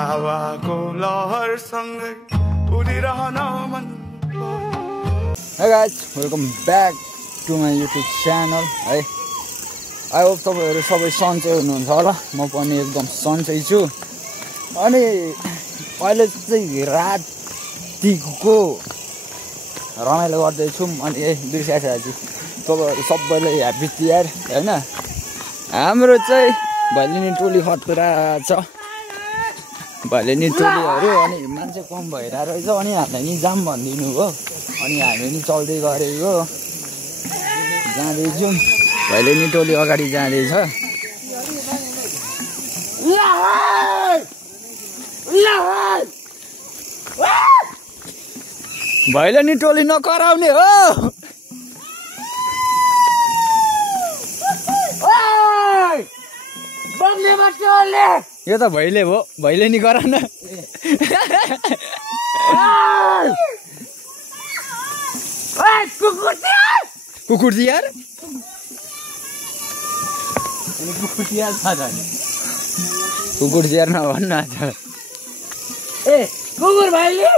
हावाको लहर सँगै उडिरहन मन। Hey guys, welcome back to my YouTube channel. है I hope तपाईहरु सबै सन्चै हुनुहुन्छ होला। म पनि एकदम सन्चै छु। अनि अहिले चाहिँ रातिको रमाइलो गर्दै छु। अनि बिर्सिहाल्छु तपाईहरु सबैले ह्यापी तिहार हैन। हाम्रो चाहिँ भैलेनी टोली खतरा छ। भैलेनी टोलीहरु अनि मान्छे कम भइरा रहेछ अनि हामीलाई नि जाम भन्दिनु हो। अनि हामी नि चल्दै गरेको जाँदै छौं। भैलेनी टोली अगाडि जाँदै छ। भैलेनी टोली नकराउने हो। यो त भैले हो, भैलेनी गराउन। कुकुर तिहार कुकुर तिहार नभन्न आज। ए कुकुर भाइले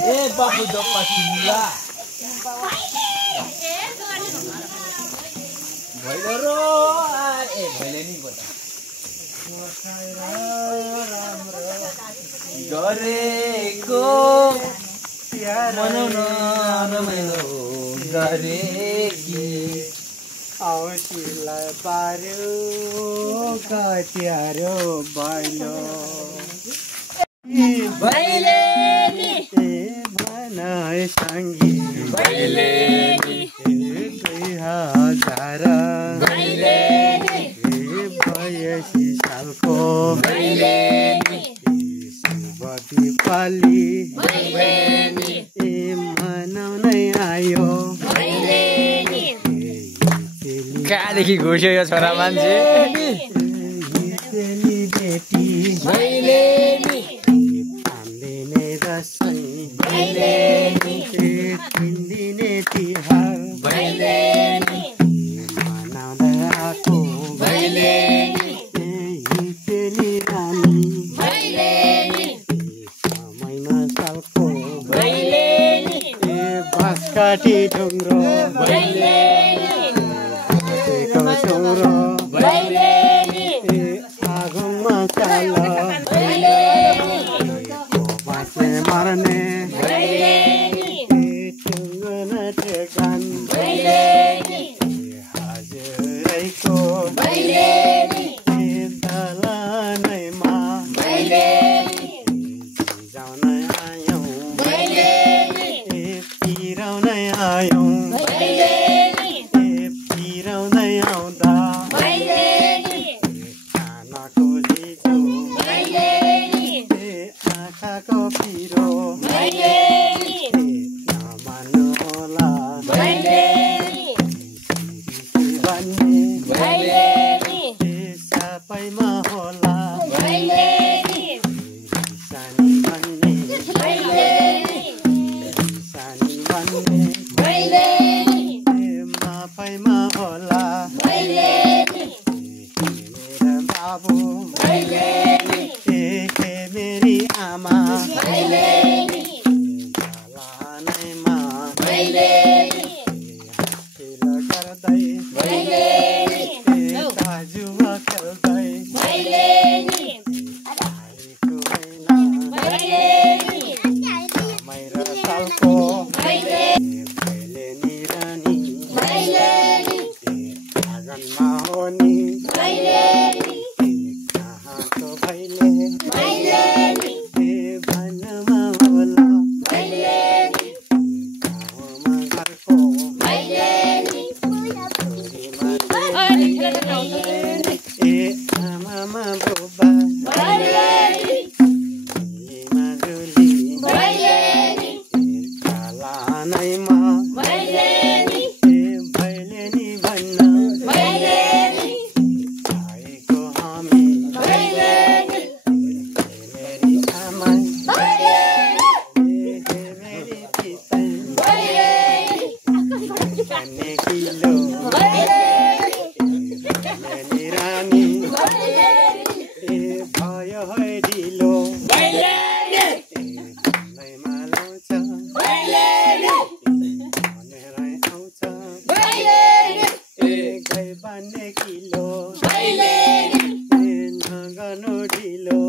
ए बाबु डप्पा चिल्ला भैलो ए भैलेनी बता गरेको मनाउन रमाइलो गरेकी औसीलाई पार्यो कतिहार्यो भैलो भैलेनी भनाइ सँगी भैलेनी 2000 भैलेनी बयसी सालको भैलेनी शुभ दीपावली भैलेनी मनाउनै आयो भैलेनी कहाँदेखि घुस्यो यो छोरा मान्छे। बेटी भैलेनी पाल्दिने दसैँ भैलेनी किन्दिने तिहार भैलेनी मनाउँदै आएको भैलेनी चेली रानी भैलेनी समयमा सालको भैलेनी बाँसकाठी ढुङ्ग्रो भैलेनी छोरो भैलेनी आगोमा चाल बाँचे मर्ने भैलेनी टुङ्गन ठेगान भैलेनी हजुरैको भैलेनी दलानैमा भैलेनी जाउन आयौँ भैलेनी पिराउनै आयौँ भैलेनी पिराउनै आउँदा भैलेनी खानाको लिजो भैलेनी आँखाको पिरो भैलेनी नमान्नु होला भैलेनी भन्ने भैलेनी सबैमा होला भैलेनी सानी भन्ने भैलेनी सानी भन्ने भैलेनी माफैमा होला भैलेनी मेरा बाबु भैलेनी के मेरी आमा भैलेनी दलानैमा भैलेनी खेल गर्दै भैलेनी दाजुवा खेल्दै भैलेनी हारेको होइन भैलेनी रमाइलो सालको भैलेनी रानी भैलेनी आँगनमा हो नि भैलेनी कहाँको भैले भैलेनी वनमा होला आमामा बोबा माजुली कालानैमा भैलेनी भन्न आएको हामी मेरी आमा मेरी पिता भन्ने किलो मेरी रानी भयो है ढिलो भन्दैमा लाउँछ भनेर आउँछ गई बान्ने किलो नगर्नु ढिलो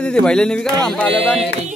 दिदी भैलेनी बिका हम पाले बानी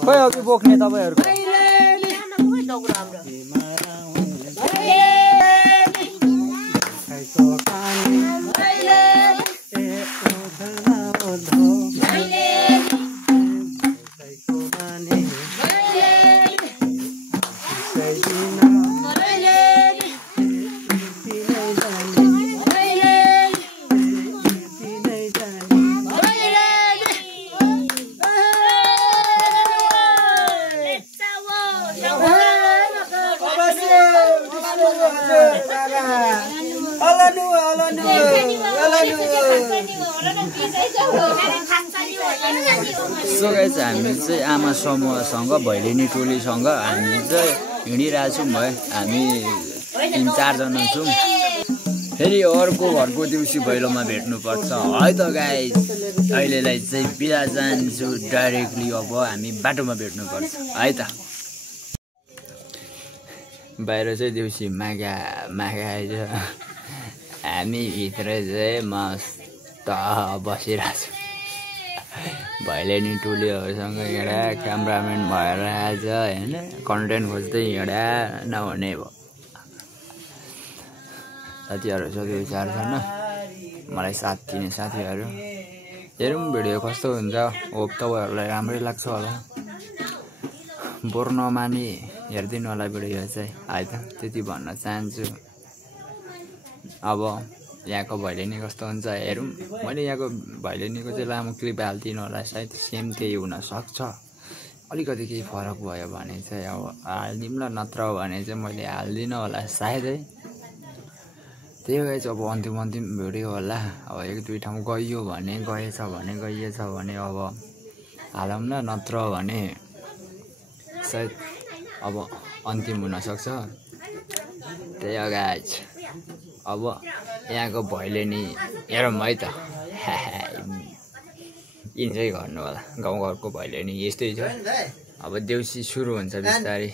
खोइ अघि बोक्ने तपाईहरुको सो गाइस हामी चाहिँ आमा समूहसँग भैलेनी टोलीसँग हामी चाहिँ हिँडिरहेको छौँ है। हामी 3-4 जना छौँ। फेरि अर्को घरको देउसी भैलोमा भेट्नुपर्छ है त गाइस। अहिलेलाई चाहिँ बिदा जान्छु डाइरेक्टली। अब हामी बाटोमा भेट्नुपर्छ है त। बाहिर चाहिँ देउसी मागाइछ। हामी भित्र चाहिँ मस्त बसिरहेको छु। भैलेनी टोलीहरूसँग हिँडा क्यामराम्यान भएर आज होइन कन्टेन्ट खोज्दै हिँडा नहुने भयो। साथीहरू छ 2-4 जना मलाई साथ दिने साथीहरू। हेरौँ भिडियो कस्तो हुन्छ। होप तपाईँहरूलाई राम्रै लाग्छ होला। बोर नमानी हेरिदिनु होला भिडियो चाहिँ है त। त्यति भन्न चाहन्छु। अब यहाँको भैलेनी कस्तो हुन्छ हेरौँ। मैले यहाँको भैलेनीको चाहिँ लामो क्लिप हालिदिनु होला। सायद सेम त्यही हुनसक्छ। अलिकति केही फरक भयो भने चाहिँ अब हालिदिउँ ल, नत्र भने चाहिँ मैले हाल्दिनँ होला सायदै। त्यही भएर चाहिँ अब अन्तिम भिडियो होला। अब 1-2 ठाउँ गइयो भने गइएछ भने अब हालौँ न, नत्र भने सायद अब अन्तिम हुनसक्छ। त्यही हो गाइस। अब यहाँको भैलेनी हेरौँ है त। इन्जोय गर्नु होला। गाउँघरको भैलेनी यस्तै छ। अब देउसी सुरु हुन्छ बिस्तारै।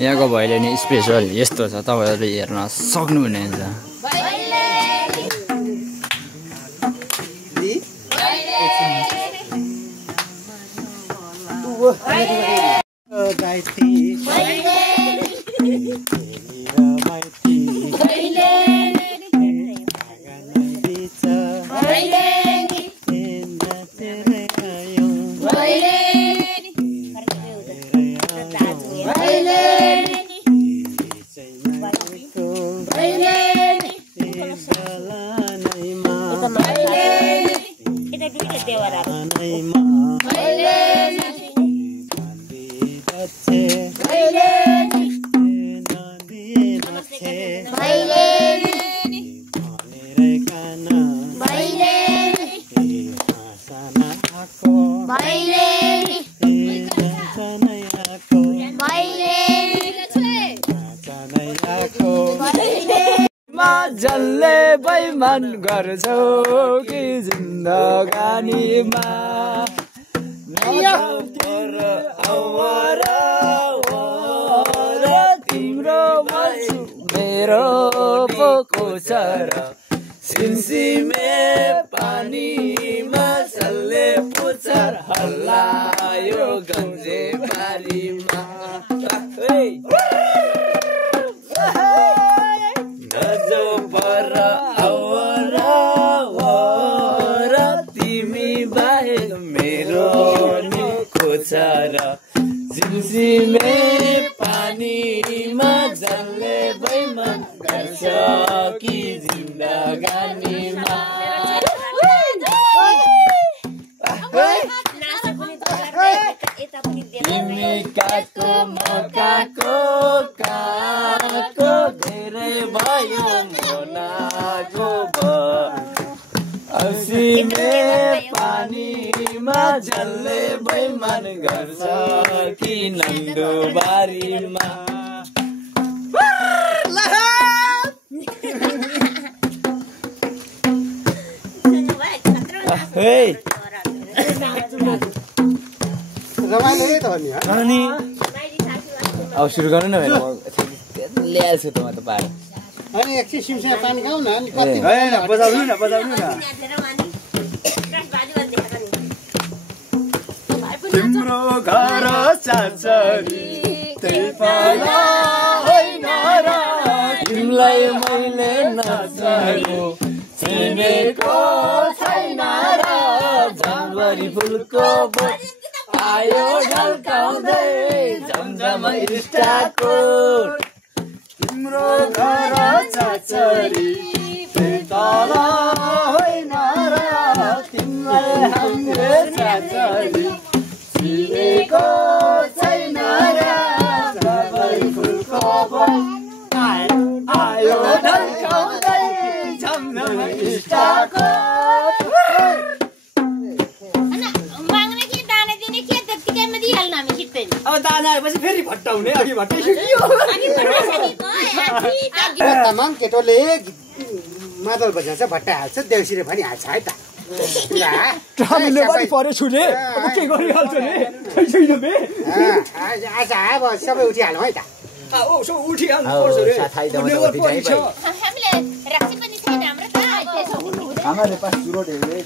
यहाँको भैलेनी स्पेसल यस्तो छ, तपाईँहरूले हेर्न सक्नुहुनेछ। जसले बेइमान गर्छौ कि जिन्दगानीमा तिम्रो मेरो पोको छ र सिमसिमे पानीमा चल्ने पुच्छर हल्लायो गन्जे बारीमा। नजो पर आवर तिमी बाहेक मेरो नि खोज र सिमसिमे पानीमा जसले बेइमान गर्छ कि जिन्दगानीमा। तिमी काको मकाको काको धेरै भयो मोनाको औसीमे पानीमा जसले बेइमान गर्छ कि नन्दो बारीमा। अनि अब सुरु गर्नु न। ल्याएको छु त म त पाएर। अनि एकछिन सिमसिमा पानी खाऊ न। बजाउनु न। तिम्रो घर चाचरी त्यही पाला होइन र तिमीलाई मैले नचाहेको चिनेको छैन र जनवरी फुलको बोट आयो ढल्काउँदै झमझम स्टाको। तिम्रो घर चाचरी तल होइन र तिमीलाई हाम्रो चाचरी चिनेको छैन र जनवरी फुलको बोट अब दाना आएपछि फेरि भट्टाउने अघि भट्टाइ केटोले मादल बजाउँछ भट्टा हाल्छ देउसीले पनि हाल्छ है त ट्रामीले पनि पर्यो छुले अब के गरिहाल्छ नि छैन बे आज अब सबै उठिहालौँ है त ओ सो उठिहाल्नु पर्छ रे उठ्नेवर पनि छ हामीले राख्सी पनि छैन हाम्रो त त्यसो हुँदैन हाम्रो पास सुरोट हेर्दै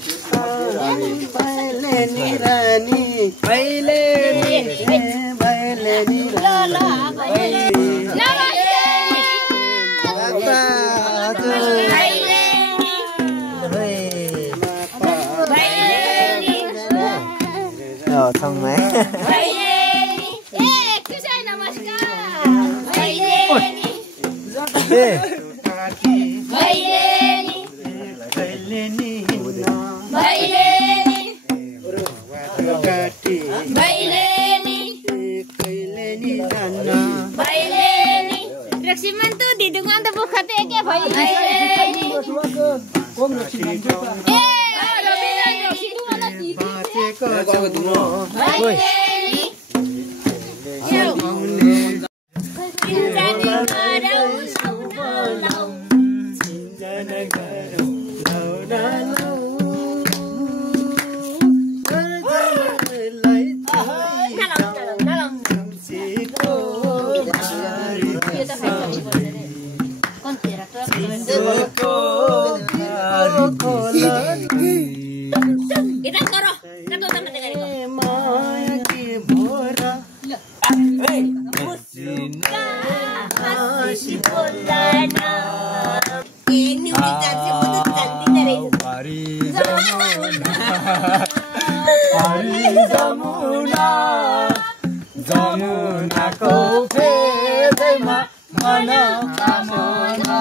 जमुनाको फेदैमा मनोकामना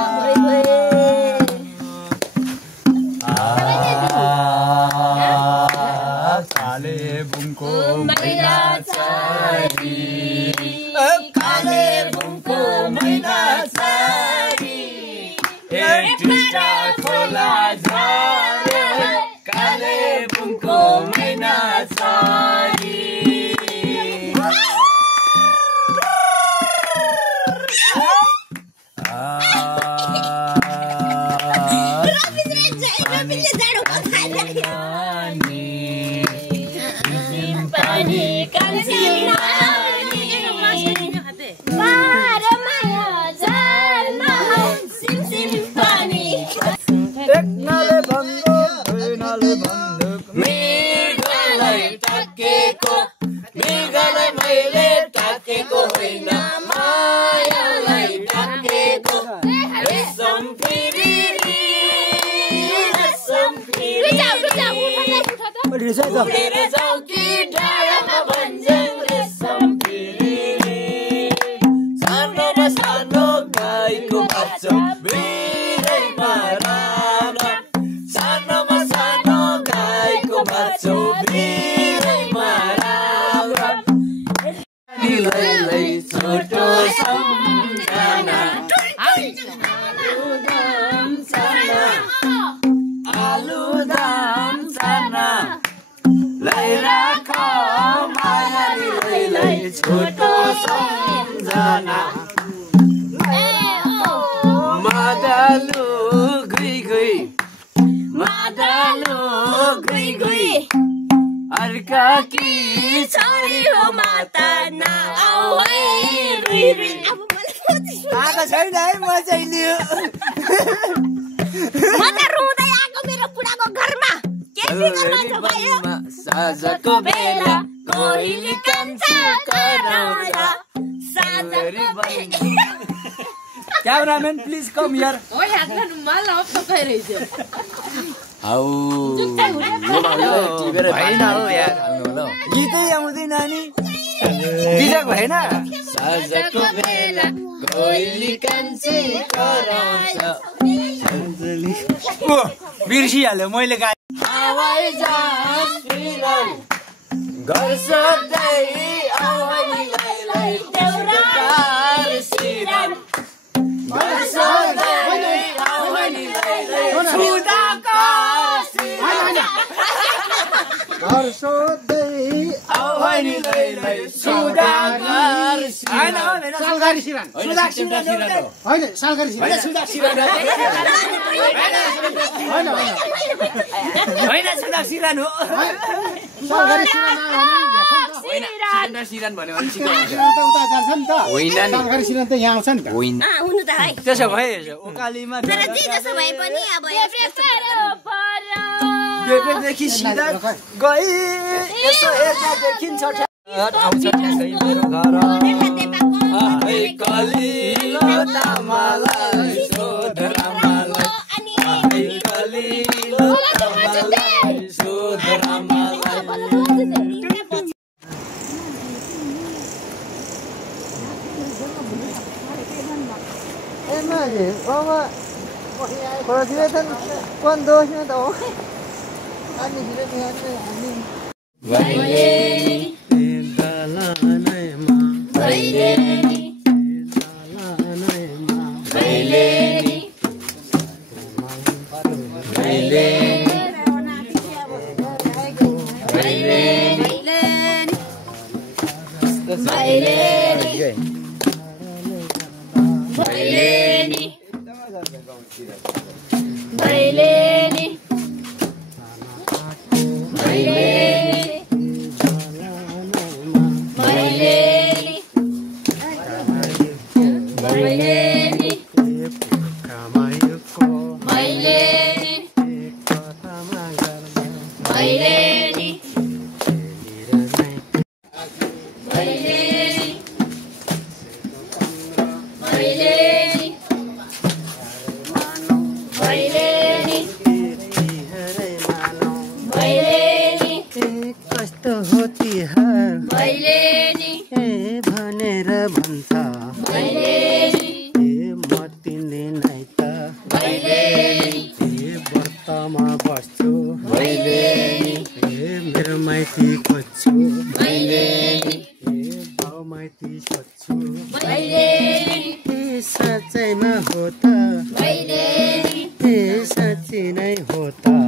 कालेबुङको मैना चारी कालेबुङको मैना चारी टिस्टा खोला झर्यो कालेबुङको मैना चारी छोटो सम्झना मादलो गई गई मादलो गई गई अर्का की छोरी हो माता ना आऊ है रुई रुई आएको छैन है म चाहिँ लियो म त रुँदै आएको मेरो बुढाको घरमा के गर्नुहुन्छ भयो साँझको बेला कोइली कान्छ कराउँछ क्यामेराम्यान प्लिज कम हियर ओइ हातमा रुमाल लाउ तपाईँ रहेछ हाउ होइन हो यार गीतै आउँदैन नि बिजक भएन साँझको बेला कोइली कान्छ कराउँछ ओ बिर्सिहाल्यो मैले गाए हवाई जहाज फिरन घर सधैँ आउनेलाई देउरार सिरन घर सधैँ घर सोध्दै आऊ भनी लै लै सुधाकर सालघारी सिरान होइन सालघारी सिरान होइन सुधा सिरान होइन सुधा सिरान हो सालघारी सिरान होइन सुधा सिरान भन्यो भने ठिकै हुन्छ त उता जान्छ नि त होइन नि सालघारी सिरान त यहाँ आउँछ नि त होइन हुनु त है त्यसो भए ओकालीमा तर जे जसो भए पनि अब देखि सिधा गई यसो हेर्दा देखिन्छ आउँछ त्यसै मेरो घर आइ कलिलो तामालाई सोध रामालाई आइ कलिलो तामालाई सोध रामालाई साँच्चैमा हो त साँच्ची नै हो त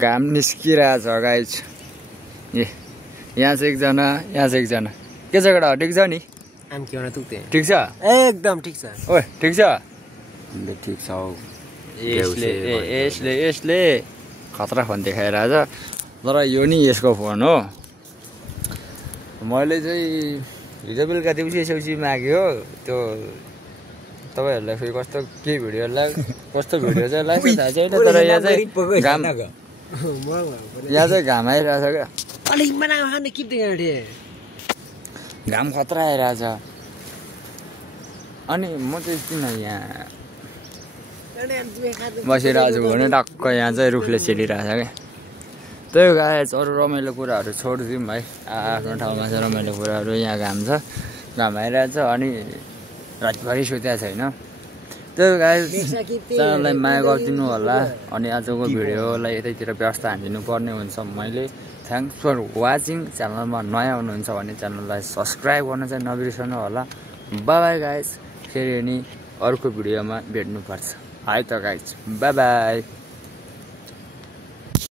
घाम निस्किरहेछ गाइज ए यहाँ चाहिँ एकजना यहाँ चाहिँ एकजना के छ केटा ठिक छ नि ठिक छ एकदम ठिक छ ओ ठिक छ ठिक छ यसले खतरा फोन देखाइरहेछ तर यो नि यसको फोन हो मैले चाहिँ हिजो बेलुका दिउँसो यसौसी माग्यो त्यो तपाईहरुलाई फेरि कस्तो के भिडियो कस्तो भिडियो चाहिँ लाग्छ थाहा छैन तर यहाँ चाहिँ घाम यहाँ चाहिँ घाम आइरहेछ क्या घाम खतरा आइरहेछ अनि म चाहिँ किन यहाँ बसिरहेको छु भने टक्क यहाँ चाहिँ रुखले छिरिरहेछ क्या त्यही गाइस अरू रमाइलो कुराहरू छोडिदिउँ है आफ्नो ठाउँमा चाहिँ रमाइलो कुराहरू यहाँ घाम छ घाम आइरहेछ अनि रातभरि सुतेको छैन त्यही गाइस च्यानललाई माया गरिदिनु होला अनि आजको भिडियोलाई यतैतिर व्यस्त हानिदिनु पर्ने हुन्छ मैले थ्याङ्क्स फर वाचिङ च्यानलमा नयाँ हुनुहुन्छ भने च्यानललाई सब्सक्राइब गर्न चाहिँ नबिर्सनु होला बाई बाई गाइस फेरि अनि अर्को भिडियोमा भेट्नुपर्छ है त गाइस बाई बाई